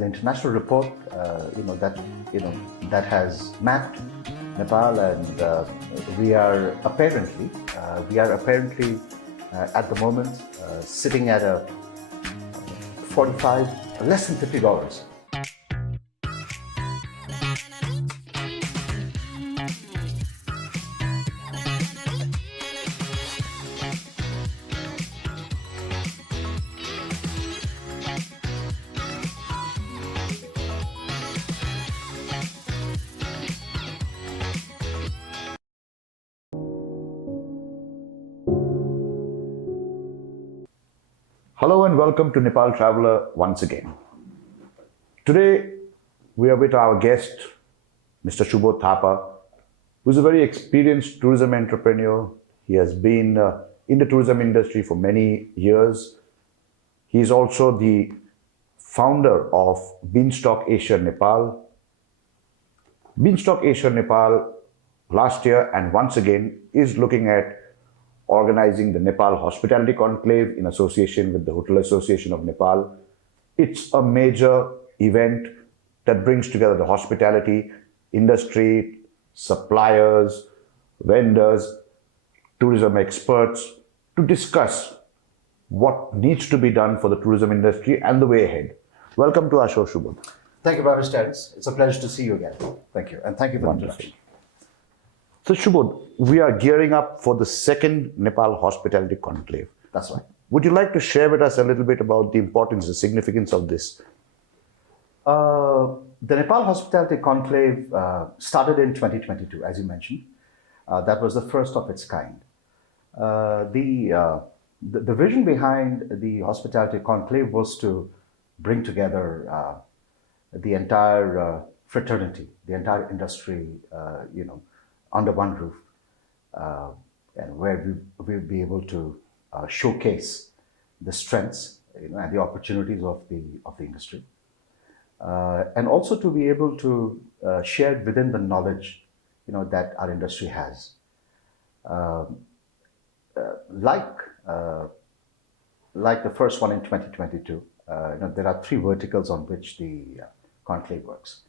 The international report, that has mapped Nepal, and we are apparently at the moment sitting at a 45, less than $50. Hello and welcome to Nepal Traveler once again. Today we are with our guest, Mr. Subodh Thapa, who is a very experienced tourism entrepreneur. He has been in the tourism industry for many years. He is also the founder of BeanstalkAsia Nepal. BeanstalkAsia Nepal last year and once again is looking at organizing the Nepal Hospitality Conclave in association with the Hotel Association of Nepal. It's a major event that brings together the hospitality industry, suppliers, vendors, tourism experts to discuss what needs to be done for the tourism industry and the way ahead. Welcome to our show, Subodh. Thank you very much, Terence. It's a pleasure to see you again. Thank you. And thank you for the introduction. So, Subodh, we are gearing up for the second Nepal Hospitality Conclave. That's right. Would you like to share with us a little bit about the importance, the significance of this? The Nepal Hospitality Conclave started in 2022, as you mentioned. That was the first of its kind. The vision behind the Hospitality Conclave was to bring together the entire fraternity, the entire industry, under one roof, and where we'll be able to showcase the strengths, and the opportunities of the industry, and also to be able to share within the knowledge, that our industry has. Like the first one in 2022, there are three verticals on which the conclave works.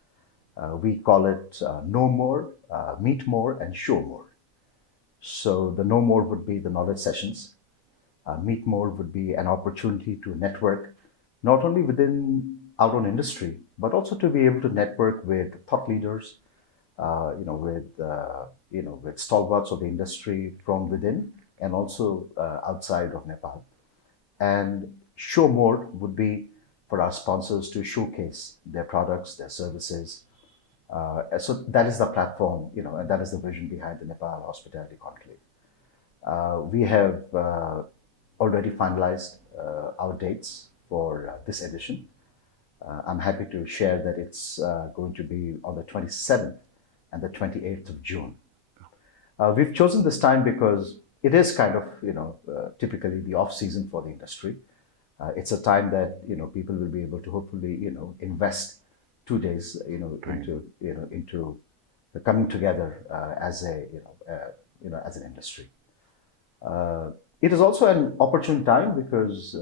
We call it Know More, Meet More, and Show More. So the Know More would be the knowledge sessions. Meet More would be an opportunity to network, not only within our own industry, but also to be able to network with thought leaders, with stalwarts of the industry from within and also outside of Nepal. And Show More would be for our sponsors to showcase their products, their services. So that is the platform, and that is the vision behind the Nepal Hospitality Conclave. We have already finalized our dates for this edition. I'm happy to share that it's going to be on the 27th and the 28th of June. We've chosen this time because it is kind of, typically the off season for the industry. It's a time that, people will be able to hopefully, invest 2 days, into the coming together as an industry. It is also an opportune time because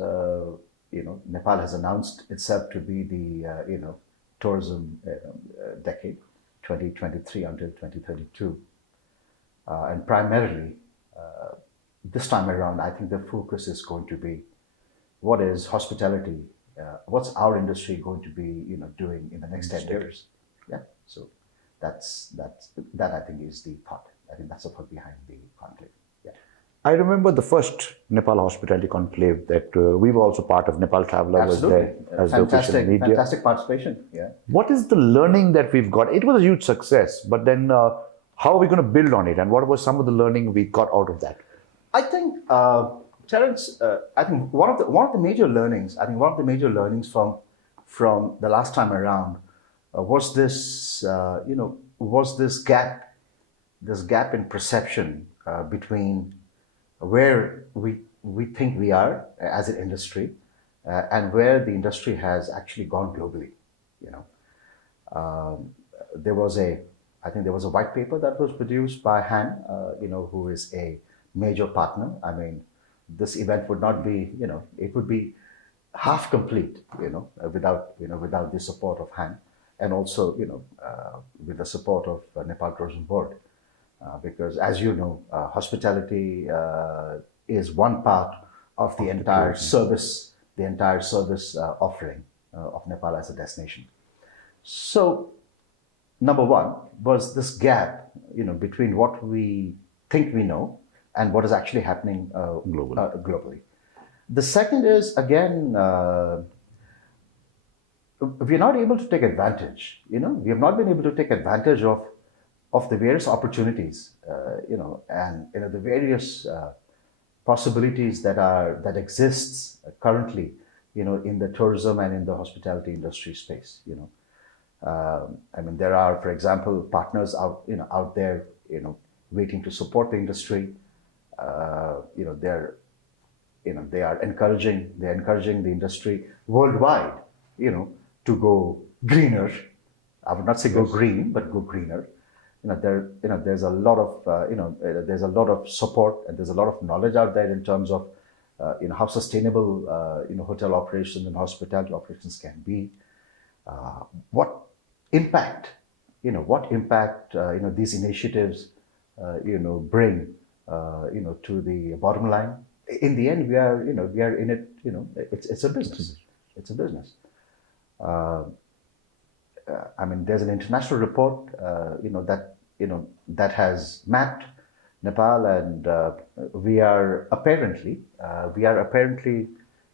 Nepal has announced itself to be the tourism decade, 2023 until 2032, and primarily this time around, I think the focus is going to be what is hospitality. What's our industry going to be, doing in the next 10 years? Yeah. So that I think is the thought. I think that's the thought behind the conclave. Yeah. I remember the first Nepal Hospitality Conclave that we were also part of. Nepal Traveler Absolutely. Was there as the official media. Fantastic participation. Yeah. What is the learning that we've got? It was a huge success, but then how are we going to build on it? And what was some of the learning we got out of that? I think, Terence, I think one of the major learnings from the last time around was this gap in perception between where we think we are as an industry and where the industry has actually gone globally. There was a white paper that was produced by Han, who is a major partner. I mean, this event would not be, it would be half complete, without the support of Han, and also, with the support of Nepal Tourism Board. Because as you know, hospitality is one part of the entire service, offering of Nepal as a destination. So, number one was this gap, between what we think we know and what is actually happening globally. The second is, again, we're not able to take advantage. We have not been able to take advantage of the various opportunities, and the various possibilities that exists currently, in the tourism and in the hospitality industry space. There are, for example, partners out there, waiting to support the industry. They are encouraging the industry worldwide, to go greener. I would not say go green, but go greener. There's a lot of support, and there's a lot of knowledge out there in terms of how sustainable hotel operations and hospitality operations can be. What impact these initiatives bring to the bottom line. In the end, we are in it. It's a business. It's a business. There's an international report, that has mapped Nepal, and we are apparently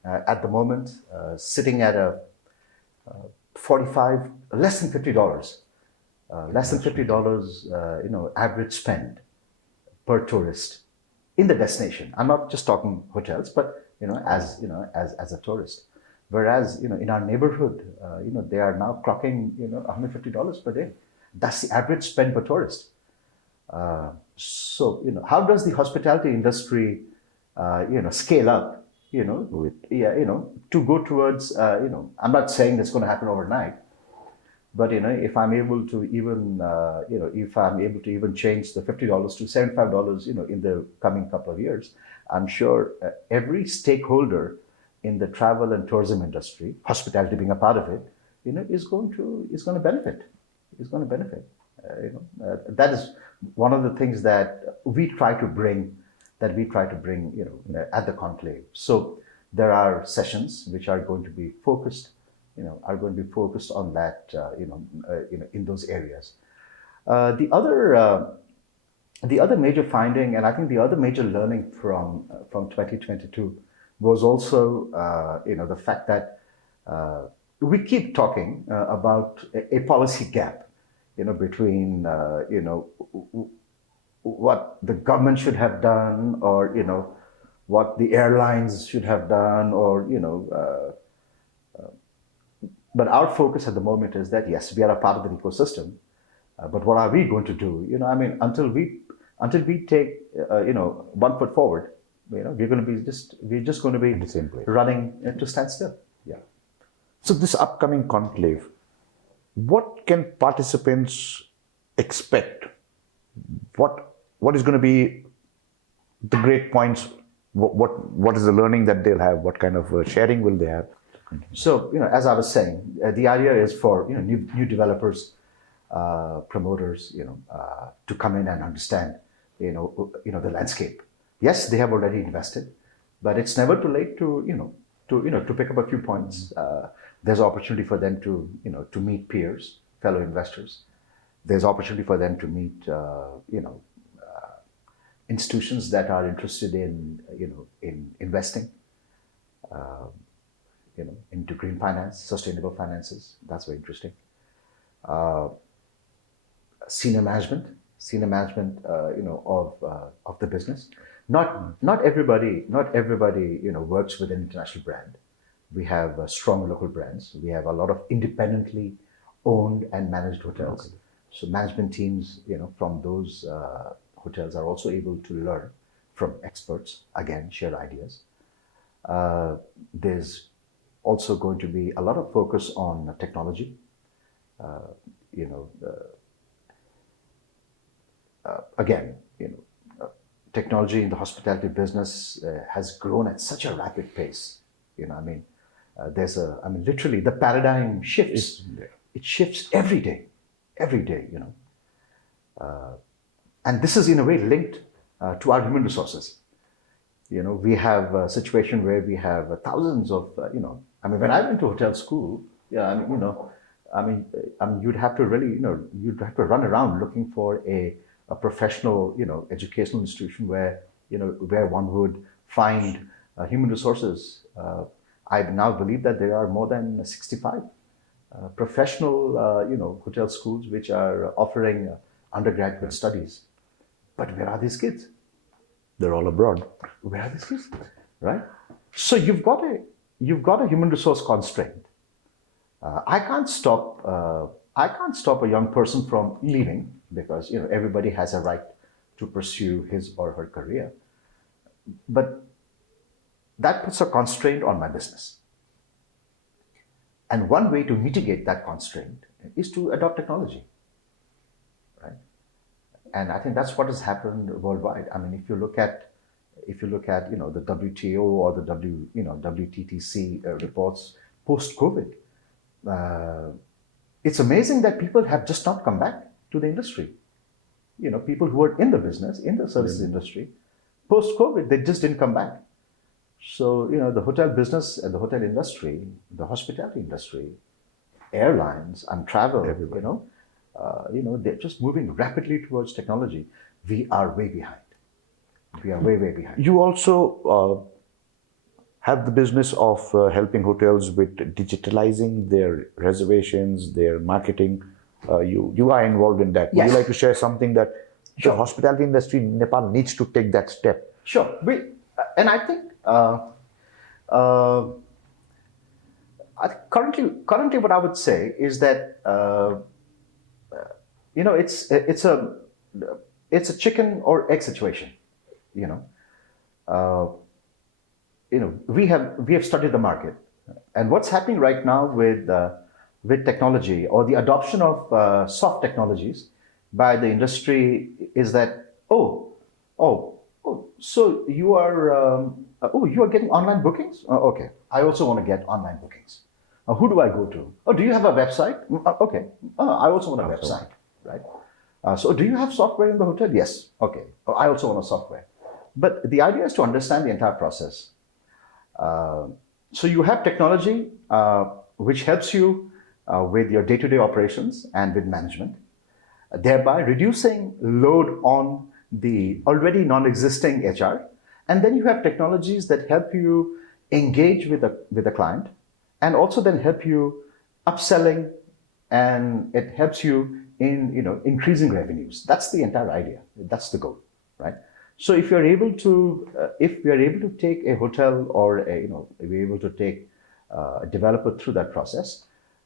at the moment sitting at a less than $50, average spend per tourist in the destination. I'm not just talking hotels, but as a tourist. Whereas in our neighborhood, they are now clocking $150 per day. That's the average spend per tourist. So how does the hospitality industry scale up? To go towards I'm not saying it's going to happen overnight, but if I'm able to even change the $50 to $75 in the coming couple of years, I'm sure every stakeholder in the travel and tourism industry, hospitality being a part of it, is going to benefit. That is one of the things that we try to bring at the conclave. So there are sessions which are going to be focused on that, in those areas. The other major finding, and I think the other major learning from 2022 was also, the fact that we keep talking about a policy gap, between, what the government should have done, or, what the airlines should have done, or, but our focus at the moment is that, yes, we are a part of the ecosystem, but what are we going to do? Until we take, one foot forward, we're just going to be in the same place, running to stand still. Yeah. So this upcoming conclave, what can participants expect? What is going to be the great points? What is the learning that they'll have? What kind of sharing will they have? So, as I was saying, the idea is for new developers, promoters, to come in and understand, the landscape. Yes, they have already invested, but it's never too late to pick up a few points. There's opportunity for them to meet peers, fellow investors. There's opportunity for them to meet, institutions that are interested in investing, into green finance, sustainable finances. That's very interesting. Senior management, of the business. Not everybody, works with an international brand. We have strong local brands. We have a lot of independently owned and managed hotels. Okay. So management teams, from those hotels are also able to learn from experts, again, share ideas. There's also going to be a lot of focus on technology. Technology in the hospitality business has grown at such a rapid pace. I mean, literally the paradigm shifts. It shifts every day, you know. And this is in a way linked to our human resources. You know, we have a situation where we have thousands of, you know, I mean, when I went to hotel school, yeah, I mean, you know, I mean, you'd have to really, you know, you'd have to run around looking for a professional, you know, educational institution where, you know, where one would find human resources. I now believe that there are more than 65 professional, you know, hotel schools which are offering undergraduate studies. But where are these kids? They're all abroad. Where are these kids? Right? So you've got a human resource constraint. I can't stop a young person from leaving because, you know, everybody has a right to pursue his or her career. But that puts a constraint on my business. And one way to mitigate that constraint is to adopt technology. Right? And I think that's what has happened worldwide. I mean, if you look at you know, the WTO or the WTTC reports post-COVID, it's amazing that people have just not come back to the industry. You know, people who are in the business, in the services industry, post-COVID, they just didn't come back. So, you know, the hotel business and the hotel industry, the hospitality industry, airlines and travel, everybody, you know, they're just moving rapidly towards technology. We are way behind. We are way, way behind. You also have the business of helping hotels with digitalizing their reservations, their marketing. You are involved in that. Yes. Would you like to share something that the hospitality industry in Nepal needs to take that step? Sure. And I think currently what I would say is that you know, it's a chicken or egg situation. You know, we have studied the market, and what's happening right now with technology or the adoption of soft technologies by the industry is that so you are getting online bookings? Okay, I also want to get online bookings. Who do I go to? Oh, do you have a website? Okay, I also want a website, right? So do you have software in the hotel? Yes. Okay, I also want a software. But the idea is to understand the entire process. So you have technology which helps you with your day-to-day operations and with management, thereby reducing load on the already non-existing HR. And then you have technologies that help you engage with the client and also then help you upselling, and it helps you in, you know, increasing revenues. That's the entire idea. That's the goal, right? So if we are able to take a hotel or we're able to take a developer through that process,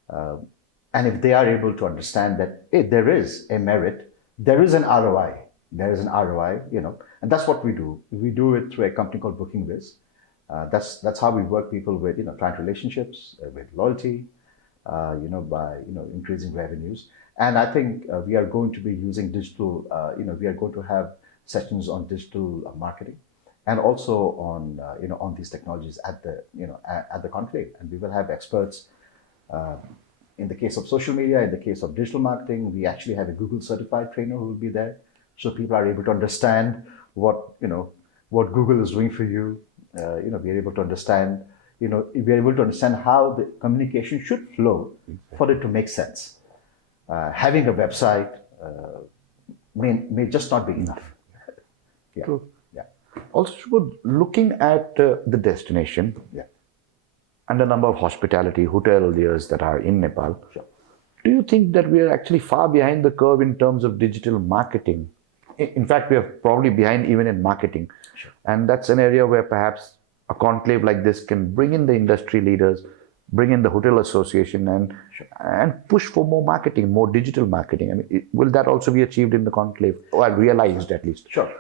and if they are able to understand that there is a merit, there is an ROI, you know, and that's what we do. We do it through a company called BookingWiz. That's how we work people with, you know, client relationships, with loyalty, you know, by, you know, increasing revenues. And I think we are going to be using digital, you know, we are going to have sessions on digital marketing and also on, you know, on these technologies at the conclave. And we will have experts in the case of social media, in the case of digital marketing. We actually have a Google certified trainer who will be there. So people are able to understand what Google is doing for you. You know, we are able to understand, you know, we are able to understand how the communication should flow for it to make sense. Having a website may just not be enough. Yeah. True. Yeah. Also, looking at the destination, and the number of hospitality hoteliers that are in Nepal, do you think that we are actually far behind the curve in terms of digital marketing? In fact, we are probably behind even in marketing. Sure. And that's an area where perhaps a conclave like this can bring in the industry leaders, bring in the hotel association, and push for more marketing, more digital marketing. I mean, will that also be achieved in the conclave, or realized at least? Sure.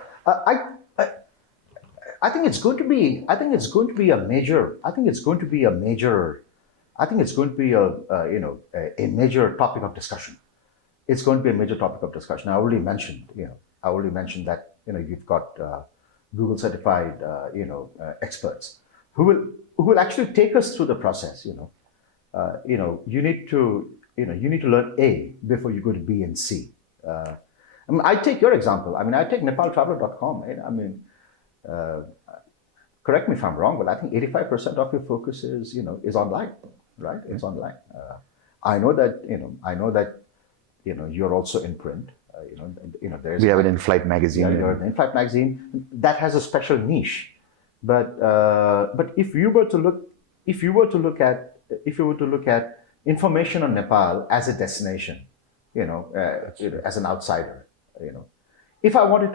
I think it's going to be. I think it's going to be a major. I think it's going to be a major. I think it's going to be a major topic of discussion. It's going to be a major topic of discussion. I already mentioned that, you know, you've got Google certified experts who will actually take us through the process. You need to learn A before you go to B and C. I take your example. I take NepalTraveler.com. Correct me if I'm wrong, but I think 85% of your focus is online, right? It's online. I know that you're also in print. We have an in-flight magazine. Yeah, you're an in-flight magazine that has a special niche. But if you were to look at information on Nepal as a destination, as an outsider, if I wanted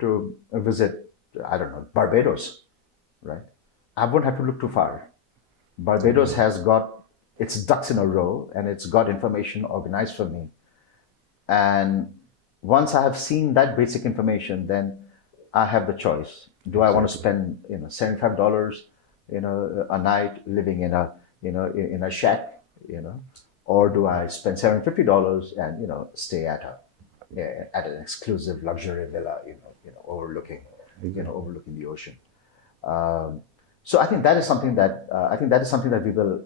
to visit, I don't know, Barbados, right? I wouldn't have to look too far. Barbados has got its ducks in a row, and it's got information organized for me. And once I have seen that basic information, then I have the choice. Do I want to spend $75 a night living in a shack, or do I spend $750 and stay at an exclusive luxury villa, overlooking the ocean. So I think that is something that we will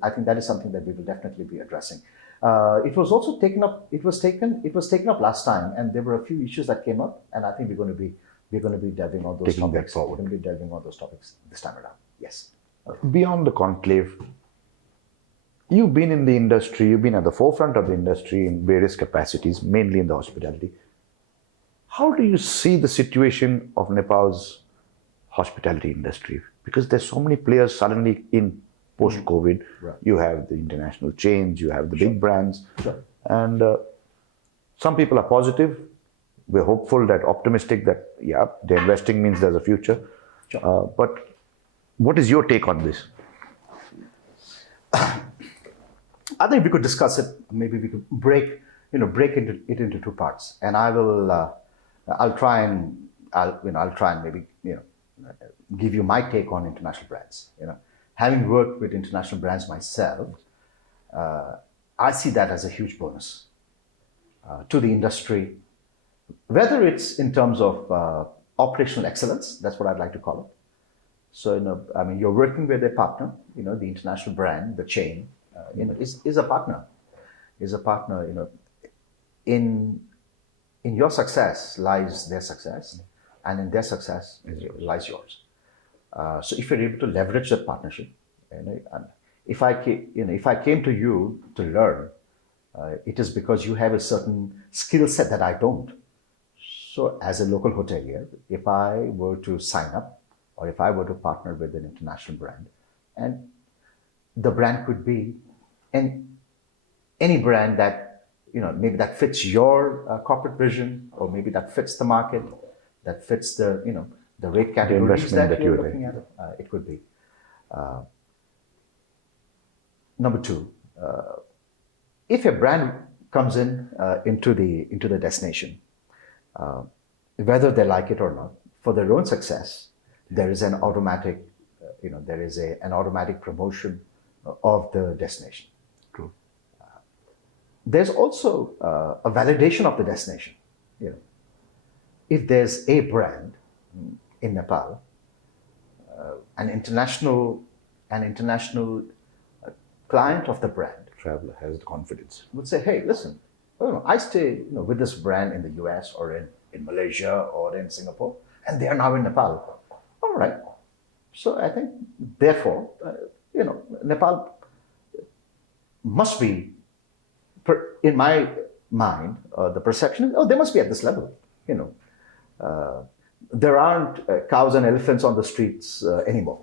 definitely be addressing. It was also taken up. It was taken up last time, and there were a few issues that came up, and I think we're going to be delving on those topics. We're going to be delving on those topics this time around. Yes. Beyond the conclave, you've been in the industry. You've been at the forefront of the industry in various capacities, mainly in the hospitality. How do you see the situation of Nepal's hospitality industry? Because there's so many players suddenly in post-COVID. Right. You have the international chains, you have the big brands. Sure. And some people are positive. We're hopeful, optimistic that, the investing means there's a future. Sure. But what is your take on this? I think we could discuss it. Maybe we could break it into two parts. And I'll try and maybe give you my take on international brands. Having worked with international brands myself, I see that as a huge bonus to the industry, whether it's in terms of operational excellence. That's what I'd like to call it. So you're working with a partner. The international brand, the chain, is a partner. In your success lies their success, and in their success lies yours. So if you're able to leverage that partnership, if I came to you to learn, it is because you have a certain skill set that I don't. So as a local hotelier, if I were to sign up, or if I were to partner with an international brand, and the brand could be any brand that maybe that fits your corporate vision, or maybe that fits the market, that fits the rate categories that you're looking at. It could be. Number two, if a brand comes into the destination, whether they like it or not, for their own success, there is an automatic, an automatic promotion of the destination. True. There's also a validation of the destination. If there's a brand in Nepal, an international client of the brand, Traveler has the confidence. would say, hey, listen, I stay with this brand in the US or in Malaysia or in Singapore, and they are now in Nepal. All right. So I think, therefore, Nepal must be, in my mind, the perception is, they must be at this level. There aren't cows and elephants on the streets anymore.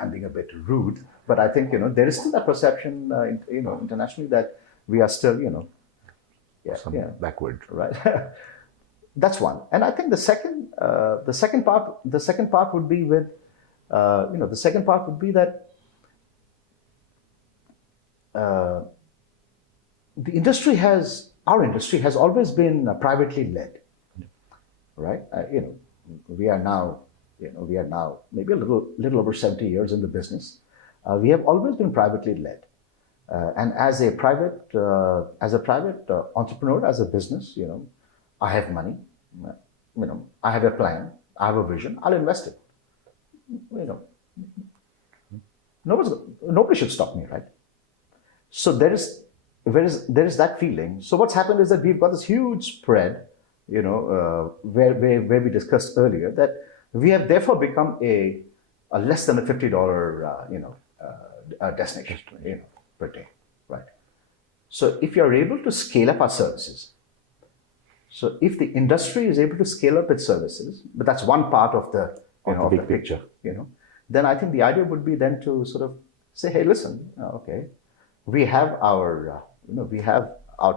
I'm being a bit rude, but I think there is still that perception, internationally, that we are still, backward, right? That's one. And I think the second part would be with, the second part would be that our industry has always been privately led, right? We are now maybe a little over 70 years in the business. We have always been privately led, and as a private entrepreneur, as a business, I have money, I have a plan, I have a vision, I'll invest it. Nobody should stop me, right? So there is that feeling. So what's happened is that we've got this huge spread, where we discussed earlier, that we have therefore become a less than a $50 destination, per day, right? So if you're able to scale up our services, so if the industry is able to scale up its services, but that's one part of the big picture, then I think the idea would be then to sort of say, hey, listen, okay, we have our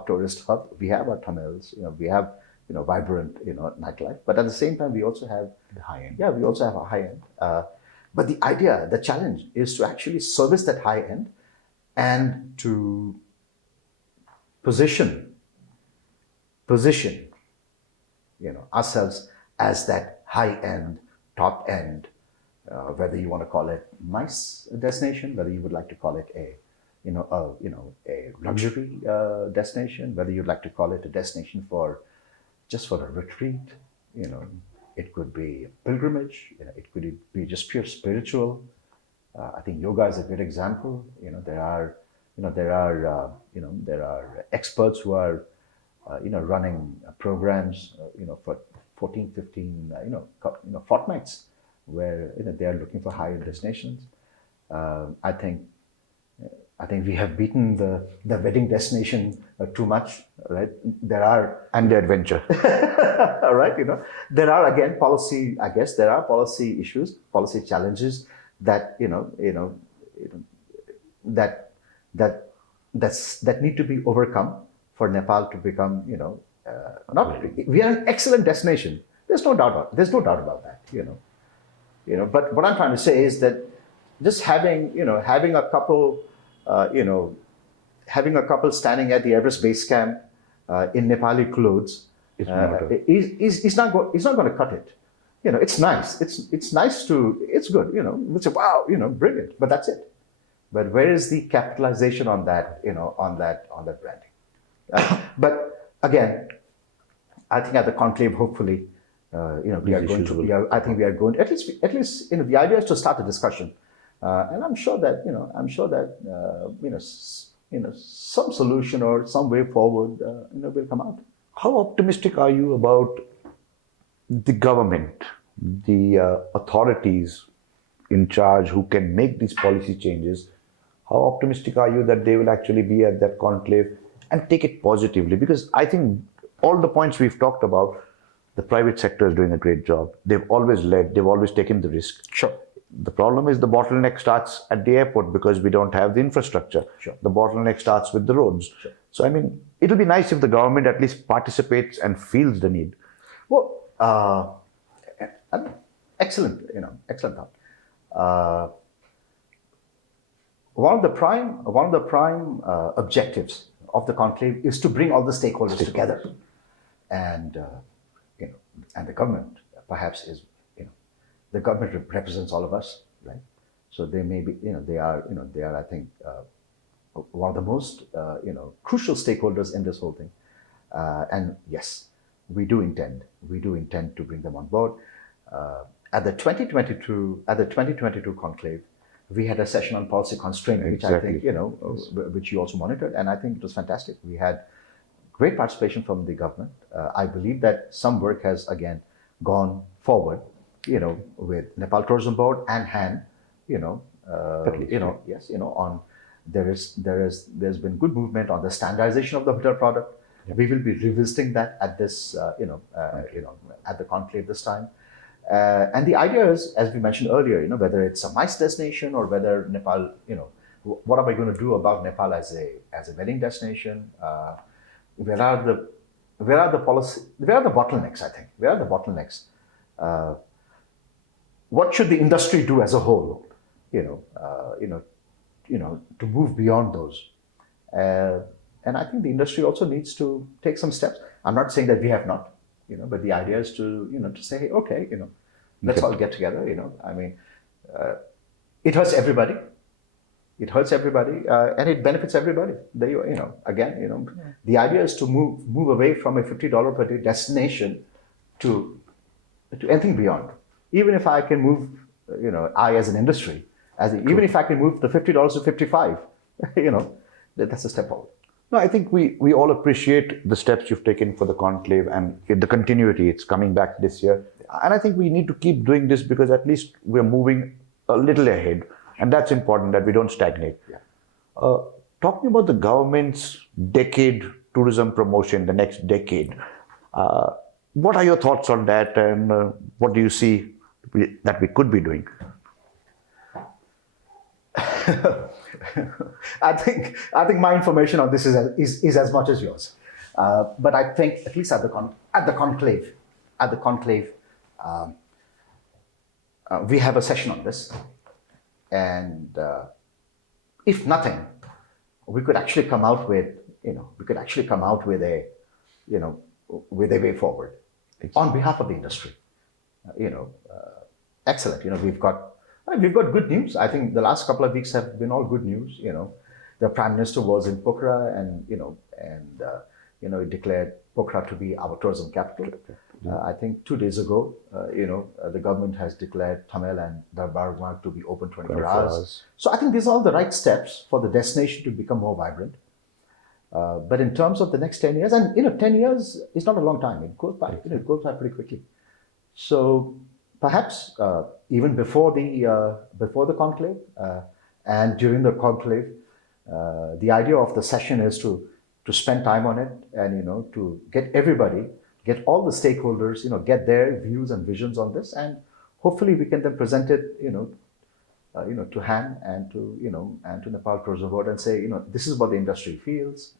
tourist hub, we have our tunnels, we have vibrant nightlife, but at the same time we also have the high end. Yeah, we also have a high end. But the challenge is to actually service that high end and to position ourselves as that high end, top end, whether you want to call it nice destination, whether you would like to call it a luxury destination, whether you'd like to call it a destination just for a retreat, it could be a pilgrimage, it could be just pure spiritual. I think yoga is a good example. There are experts who are running programs for 14, 15 fortnights where they are looking for higher destinations. I think we have beaten the wedding destination too much, right? And the adventure. Right, there are again policy issues, policy challenges that that need to be overcome for Nepal to become we are an excellent destination. There's no doubt about that. But what I'm trying to say is that just having a couple standing at the Everest base camp in Nepali clothes is not going to cut it. It's nice. It's good. We'll say, wow, brilliant. But that's it. But where is the capitalization on that? On that branding. But again, I think at the conclave, hopefully, we are going to. I think we are going to, at least the idea is to start a discussion, and I'm sure that some solution or some way forward will come out. How optimistic are you about the government, the authorities in charge who can make these policy changes? How optimistic are you that they will actually be at that conclave and take it positively? Because I think all the points we've talked about, the private sector is doing a great job. They've always led, they've always taken the risk. Sure. The problem is the bottleneck starts at the airport because we don't have the infrastructure. Sure. The bottleneck starts with the roads. Sure. So, I mean, it'll be nice if the government at least participates and feels the need. Well, excellent thought. One of the prime objectives of the conclave is to bring all the stakeholders together, and the government perhaps is the government represents all of us, right? So they may be they are I think one of the most crucial stakeholders in this whole thing, and yes, we do intend to bring them on board. At the 2022 conclave, we had a session on policy constraint, Exactly. which I think which you also monitored, and I think it was fantastic. We had great participation from the government. I believe that some work has again gone forward, with Nepal Tourism Board and Han, on there's been good movement on the standardization of the hotel product. Yep. We will be revisiting that at this, at the conclave this time. And the idea is, as we mentioned earlier, whether it's a MICE destination or whether Nepal, what am I going to do about Nepal as a wedding destination? Where are the bottlenecks? I think where are the bottlenecks? What should the industry do as a whole? To move beyond those. And I think the industry also needs to take some steps. I'm not saying that we have not, but the idea is to say, hey, okay, let's all get together. I mean, it hurts everybody. It hurts everybody, and it benefits everybody. The idea is to move away from a $50 per day destination to anything beyond. Even if I can move, I as an industry Even if I can move the $50 to 55, that's a step forward. No, I think we all appreciate the steps you've taken for the conclave and the continuity. It's coming back this year. And I think we need to keep doing this because at least we're moving a little ahead. And that's important, that we don't stagnate. Yeah. Talking about the government's decade tourism promotion, the next decade, what are your thoughts on that, and what do you see that we could be doing? I think my information on this is as much as yours. But I think at least at the conclave, we have a session on this, and if nothing, we could actually come out with a way forward on behalf of the industry. Excellent. We've got good news. I think the last couple of weeks have been all good news. The Prime Minister was in Pokhara, and he declared Pokhara to be our tourism capital. I think 2 days ago, the government has declared Thamel and Darbargh to be open 24 hours. So I think these are all the right steps for the destination to become more vibrant. But in terms of the next 10 years, and 10 years is not a long time. It goes by, it goes by pretty quickly. So perhaps even before the conclave and during the conclave, the idea of the session is to spend time on it, and to get all the stakeholders, get their views and visions on this, and hopefully we can then present it, to Han and to Nepal Tourism Board and say, this is what the industry feels.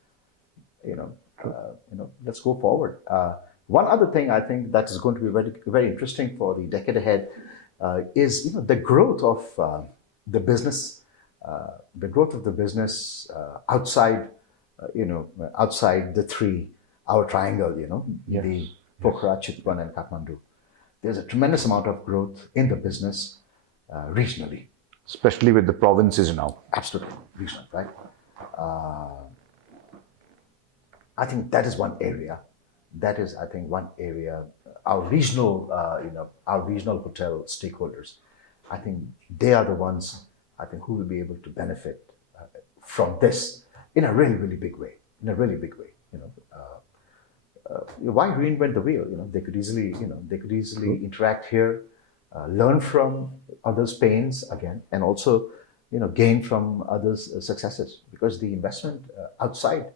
Let's go forward. One other thing I think that is going to be very, very interesting for the decade ahead is the growth of the business, outside, outside our triangle, Yes. the Pokhara, Chitwan, and Kathmandu. There's a tremendous amount of growth in the business regionally. Especially with the provinces now. Absolutely, regional, right? I think that is one area. Our regional hotel stakeholders, I think they are the ones, who will be able to benefit from this in a really, really big way. Why reinvent the wheel? They could easily, interact here, learn from others' pains again, and also, gain from others' successes, because the investment outside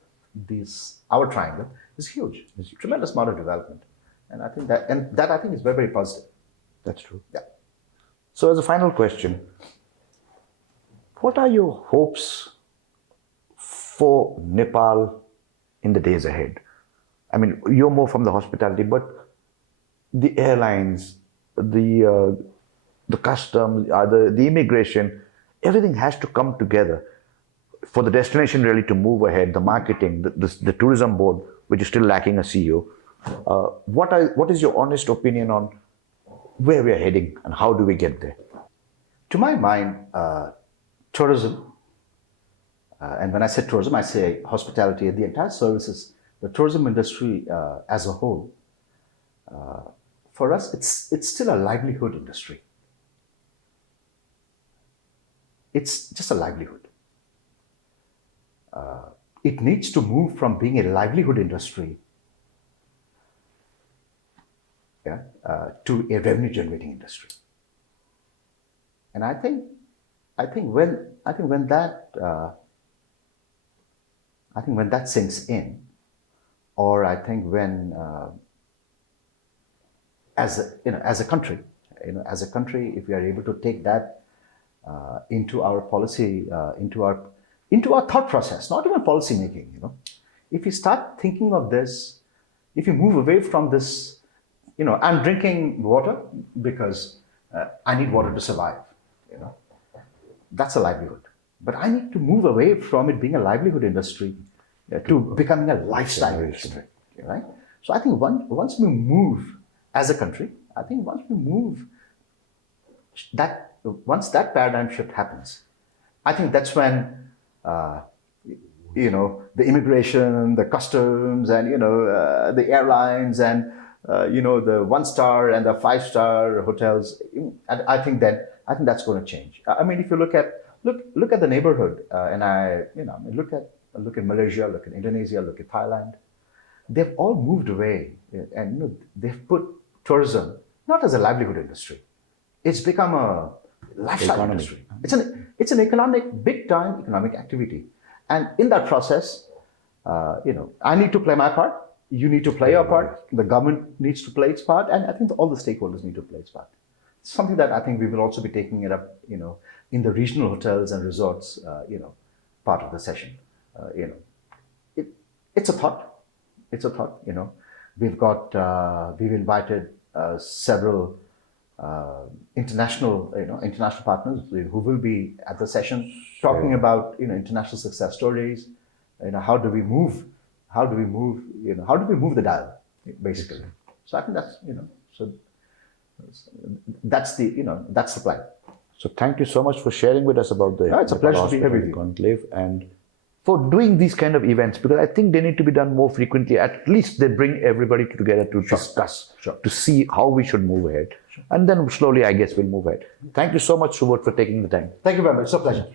our triangle is huge. There's a tremendous amount of development, and I think that is very, very positive. That's true. Yeah. So as a final question, what are your hopes for Nepal in the days ahead? I mean, you're more from the hospitality, but the airlines, the customs, the immigration, everything has to come together for the destination really to move ahead. The marketing, the tourism board, which is still lacking a CEO. What is your honest opinion on where we are heading and how do we get there? To my mind, tourism, and when I say tourism, I say hospitality, the entire services, the tourism industry as a whole, for us, it's still a livelihood industry. It's just a livelihood. It needs to move from being a livelihood industry to a revenue-generating industry. And I think when that sinks in, or I think when as a country, if we are able to take that into our policy, into our thought process, not even policy making, if we start thinking of this, if you move away from this, I'm drinking water because I need water to survive, that's a livelihood. But I need to move away from it being a livelihood industry to becoming a lifestyle industry, right? So I think once we move as a country, once that paradigm shift happens, I think that's when the immigration, the customs, and the airlines, and the 1-star and the 5-star hotels. I think that I think that's going to change. I mean, if you look at the neighborhood, and look at Malaysia, look at Indonesia, look at Thailand, they've all moved away, and they've put tourism not as a livelihood industry. It's become a lifestyle industry. It's an economic, big time economic activity, and in that process, I need to play my part. You need to play your part. The government needs to play its part, and I think all the stakeholders need to play its part. It's something that I think we will also be taking it up, in the regional hotels and resorts, part of the session. It's a thought. It's a thought. We've invited several international partners who will be at the session talking about international success stories. How do we move the dial, basically. So I think that's the plan. So thank you so much for sharing with us about the it's a pleasure to be here with you. Conclave, and for doing these kind of events, because I think they need to be done more frequently. At least they bring everybody together to discuss, to see how we should move ahead. And then slowly, I guess, we'll move ahead. Thank you so much, Subodh, for taking the time. Thank you very much. It's a pleasure.